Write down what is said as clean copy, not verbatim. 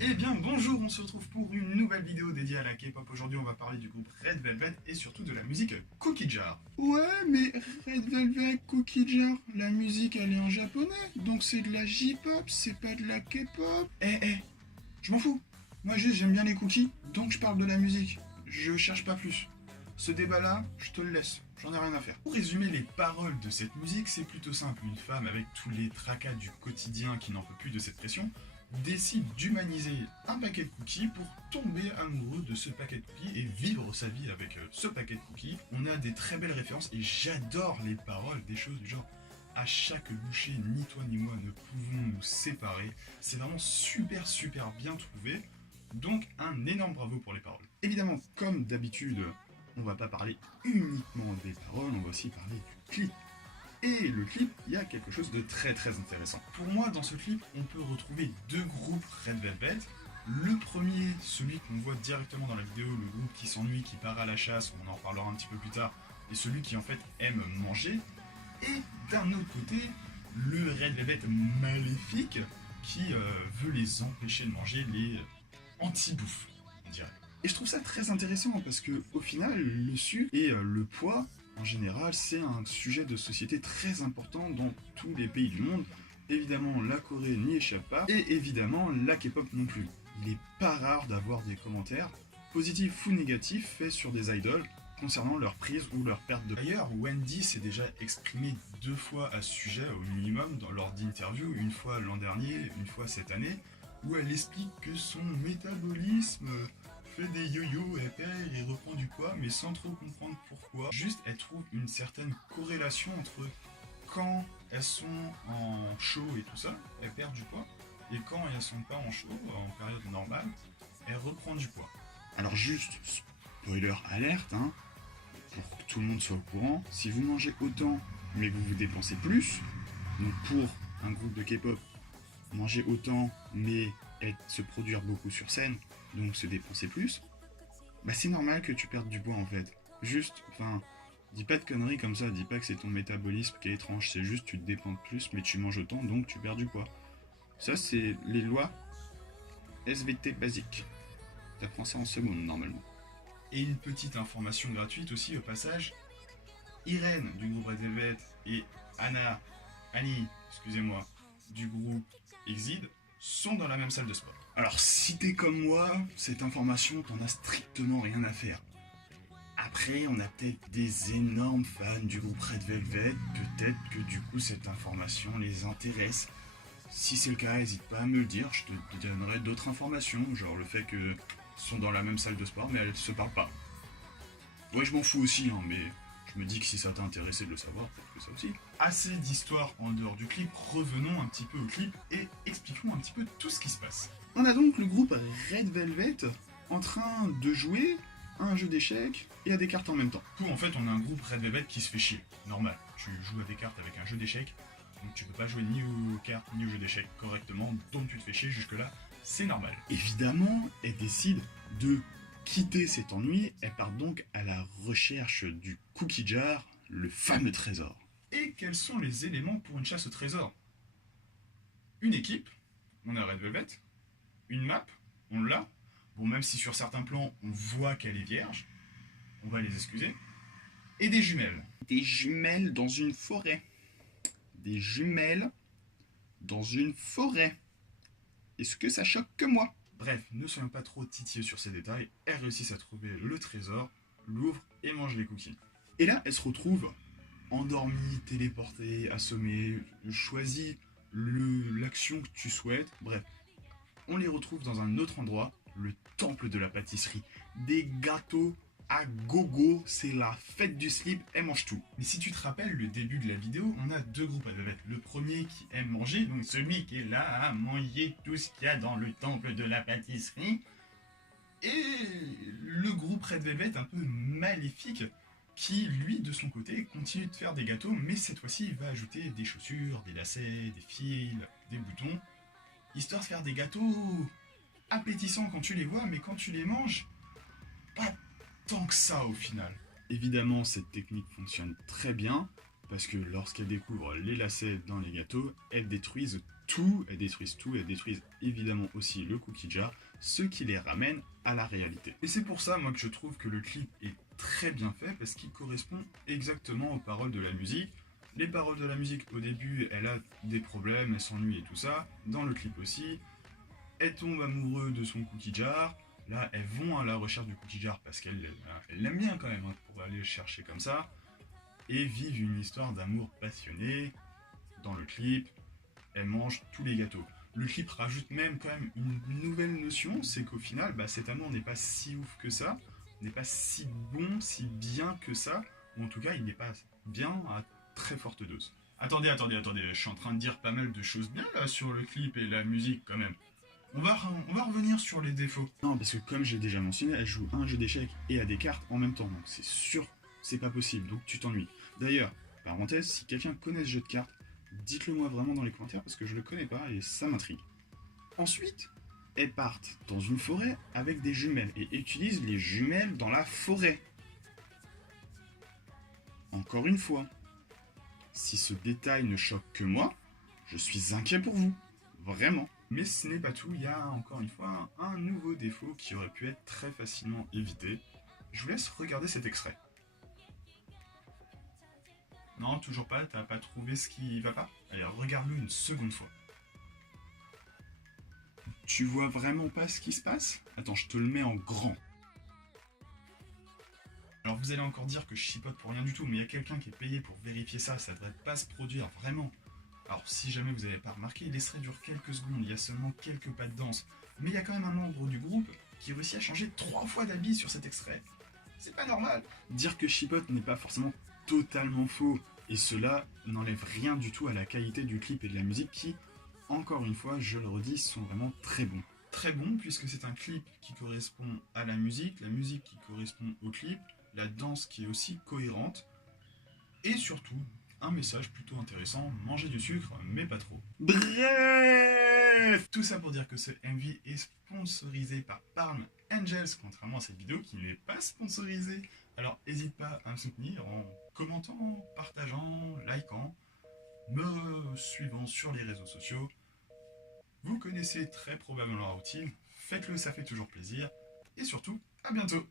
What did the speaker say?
Eh bien bonjour, on se retrouve pour une nouvelle vidéo dédiée à la K-pop. Aujourd'hui on va parler du groupe Red Velvet et surtout de la musique Cookie Jar. Ouais, mais Red Velvet, Cookie Jar, la musique elle est en japonais, donc c'est de la J-pop, c'est pas de la K-pop. Je m'en fous. Moi juste j'aime bien les cookies, donc je parle de la musique. Je cherche pas plus. Ce débat-là, je te le laisse, j'en ai rien à faire. Pour résumer les paroles de cette musique, c'est plutôt simple. Une femme avec tous les tracas du quotidien qui n'en peut plus de cette pression décide d'humaniser un paquet de cookies pour tomber amoureux de ce paquet de cookies et vivre sa vie avec ce paquet de cookies. On a des très belles références et j'adore les paroles, des choses du genre à chaque bouchée, ni toi ni moi ne pouvons nous séparer. C'est vraiment super bien trouvé. Donc un énorme bravo pour les paroles. Évidemment, comme d'habitude, on va pas parler uniquement des paroles, on va aussi parler du clip. Et le clip, il y a quelque chose de très intéressant. Pour moi, dans ce clip, on peut retrouver deux groupes Red Velvet. Le premier, celui qu'on voit directement dans la vidéo, le groupe qui s'ennuie, qui part à la chasse, on en reparlera un petit peu plus tard, et celui qui en fait aime manger. Et d'un autre côté, le Red Velvet maléfique qui veut les empêcher de manger, les anti-bouffes, on dirait. Et je trouve ça très intéressant parce que au final, le sucre et le poids, en général, c'est un sujet de société très important dans tous les pays du monde. Évidemment, la Corée n'y échappe pas, et évidemment, la K-pop non plus. Il n'est pas rare d'avoir des commentaires, positifs ou négatifs, faits sur des idoles concernant leur prise ou leur perte de poids. D'ailleurs, Wendy s'est déjà exprimée 2 fois à ce sujet au minimum lors d'interviews, une fois l'an dernier, une fois cette année, où elle explique que son métabolisme fait des yo-yo, elle perd et reprend du poids, mais sans trop comprendre pourquoi. Juste, elle trouve une certaine corrélation entre quand elles sont en chaud et tout ça, elles perdent du poids, et quand elles sont pas en chaud, en période normale, elles reprennent du poids. Alors juste, spoiler alerte, hein, pour que tout le monde soit au courant, si vous mangez autant mais que vous dépensez plus, donc pour un groupe de K-pop, manger autant mais se produire beaucoup sur scène, donc se dépenser plus, bah c'est normal que tu perdes du poids en fait. Juste, dis pas de conneries comme ça, dis pas que c'est ton métabolisme qui est étrange, c'est juste tu te dépenses plus mais tu manges autant donc tu perds du poids. Ça c'est les lois SVT basiques. T'apprends ça en seconde normalement. Et une petite information gratuite aussi au passage, Irène du groupe Red Velvet et Annie, excusez-moi, du groupe Exide sont dans la même salle de sport. Alors si t'es comme moi, cette information t'en as strictement rien à faire. Après, on a peut-être des énormes fans du groupe Red Velvet, peut-être que du coup cette information les intéresse. Si c'est le cas, n'hésite pas à me le dire, je te donnerai d'autres informations, genre le fait que sont dans la même salle de sport mais elles se parlent pas. Ouais, je m'en fous aussi, hein, mais je me dis que si ça t'a intéressé de le savoir, peut-être que ça aussi. Assez d'histoires en dehors du clip, revenons un petit peu au clip et expliquons un petit peu tout ce qui se passe. On a donc le groupe Red Velvet en train de jouer à un jeu d'échecs et à des cartes en même temps. Tout en fait, on a un groupe Red Velvet qui se fait chier. Normal, tu joues à des cartes avec un jeu d'échecs, donc tu peux pas jouer ni aux cartes ni au jeu d'échecs correctement, donc tu te fais chier jusque-là, c'est normal. Évidemment, elle décide de quitter cet ennui, elle part donc à la recherche du Cookie Jar, le fameux trésor. Et quels sont les éléments pour une chasse au trésor? Une équipe, on a Red Velvet, une map, on l'a. Bon, même si sur certains plans, on voit qu'elle est vierge, on va les excuser. Et des jumelles. Des jumelles dans une forêt. Des jumelles dans une forêt. Est-ce que ça choque que moi? Bref, ne soyons pas trop titillés sur ces détails. Elles réussissent à trouver le trésor, l'ouvrent et mangent les cookies. Et là, elle se retrouve endormie, téléportée, assommée, choisit l'action que tu souhaites. Bref, on les retrouve dans un autre endroit, le temple de la pâtisserie. Des gâteaux à gogo, c'est la fête du slip, elle mange tout. Mais si tu te rappelles le début de la vidéo, on a deux groupes à Velvet. Le premier qui aime manger, donc celui qui est là à manger tout ce qu'il y a dans le temple de la pâtisserie. Et le groupe Red Velvet un peu maléfique qui, lui, de son côté, continue de faire des gâteaux, mais cette fois-ci, il va ajouter des chaussures, des lacets, des fils, des boutons, histoire de faire des gâteaux appétissants quand tu les vois, mais quand tu les manges, pas tant que ça au final. Évidemment, cette technique fonctionne très bien, parce que lorsqu'elle découvre les lacets dans les gâteaux, elles détruisent tout, elles détruisent tout, elles détruisent évidemment aussi le cookie jar, ce qui les ramène à la réalité. Et c'est pour ça, moi, que je trouve que le clip est très bien fait, parce qu'il correspond exactement aux paroles de la musique. Les paroles de la musique, au début, elle a des problèmes, elle s'ennuie et tout ça. Dans le clip aussi, elle tombe amoureuse de son cookie jar. Là, elles vont à la recherche du cookie jar parce qu'elle l'aime bien quand même, hein, pour aller le chercher comme ça. Et vivent une histoire d'amour passionné. Dans le clip, elles mangent tous les gâteaux. Le clip rajoute même quand même une nouvelle notion, c'est qu'au final, cet amour n'est pas si ouf que ça, n'est pas si bon, si bien que ça, ou en tout cas, il n'est pas bien à très forte dose. Attendez, je suis en train de dire pas mal de choses bien là sur le clip et la musique quand même. On va revenir sur les défauts. Non, parce que comme j'ai déjà mentionné, elle joue à un jeu d'échecs et à des cartes en même temps, donc c'est sûr, c'est pas possible, donc tu t'ennuies. D'ailleurs, parenthèse, si quelqu'un connaît ce jeu de cartes, dites-le moi vraiment dans les commentaires parce que je le connais pas et ça m'intrigue. Ensuite, elles partent dans une forêt avec des jumelles et utilisent les jumelles dans la forêt. Encore une fois, si ce détail ne choque que moi, je suis inquiet pour vous. Vraiment. Mais ce n'est pas tout, il y a encore une fois un nouveau défaut qui aurait pu être très facilement évité. Je vous laisse regarder cet extrait. Non, toujours pas, t'as pas trouvé ce qui va pas? Allez, regarde-le une seconde fois. Tu vois vraiment pas ce qui se passe? Attends, je te le mets en grand. Alors vous allez encore dire que je chipote pour rien du tout, mais il y a quelqu'un qui est payé pour vérifier ça, ça devrait pas se produire, vraiment. Alors si jamais vous n'avez pas remarqué, l'extrait dure quelques secondes, il y a seulement quelques pas de danse, mais il y a quand même un membre du groupe qui réussit à changer 3 fois d'habit sur cet extrait. C'est pas normal. Dire que chipote n'est pas forcément totalement faux, et cela n'enlève rien du tout à la qualité du clip et de la musique qui, encore une fois, je le redis, sont vraiment très bons. Très bon, puisque c'est un clip qui correspond à la musique qui correspond au clip, la danse qui est aussi cohérente, et surtout, un message plutôt intéressant, manger du sucre, mais pas trop. Bref, tout ça pour dire que ce MV est sponsorisé par Palm Angels, contrairement à cette vidéo qui n'est pas sponsorisée. Alors n'hésite pas à me soutenir en commentant, partageant, likant, me suivant sur les réseaux sociaux. Vous connaissez très probablement la routine, faites-le, ça fait toujours plaisir, et surtout, à bientôt!